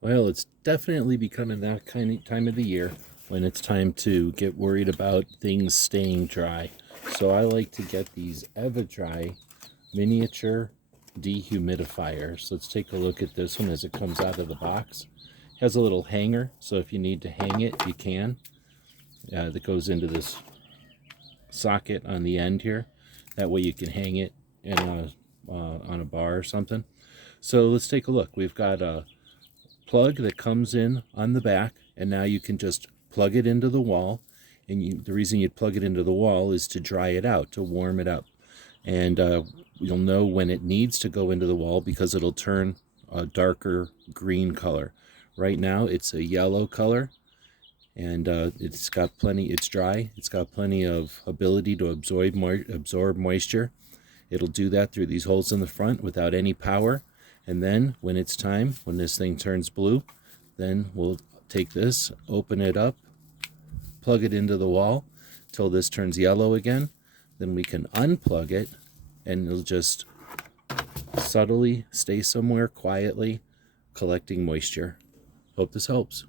Well, it's definitely becoming that kind of time of the year when it's time to get worried about things staying dry. So I like to get these Eva-Dry miniature dehumidifiers. Let's take a look at this one as it comes out of the box. It has a little hanger, so if you need to hang it, you can. That goes into this socket on the end here. That way you can hang it in on a bar or something. So let's take a look. We've got a plug that comes in on the back, and now you can just plug it into the wall. And the reason you'd plug it into the wall is to dry it out, to warm it up. And you'll know when it needs to go into the wall because it'll turn a darker green color. Right now it's a yellow color, and it's dry. It's got plenty of ability to absorb moisture. It'll do that through these holes in the front without any power. And then when it's time, when this thing turns blue, then we'll take this, open it up, plug it into the wall till this turns yellow again. Then we can unplug it, and it'll just subtly stay somewhere quietly collecting moisture. Hope this helps.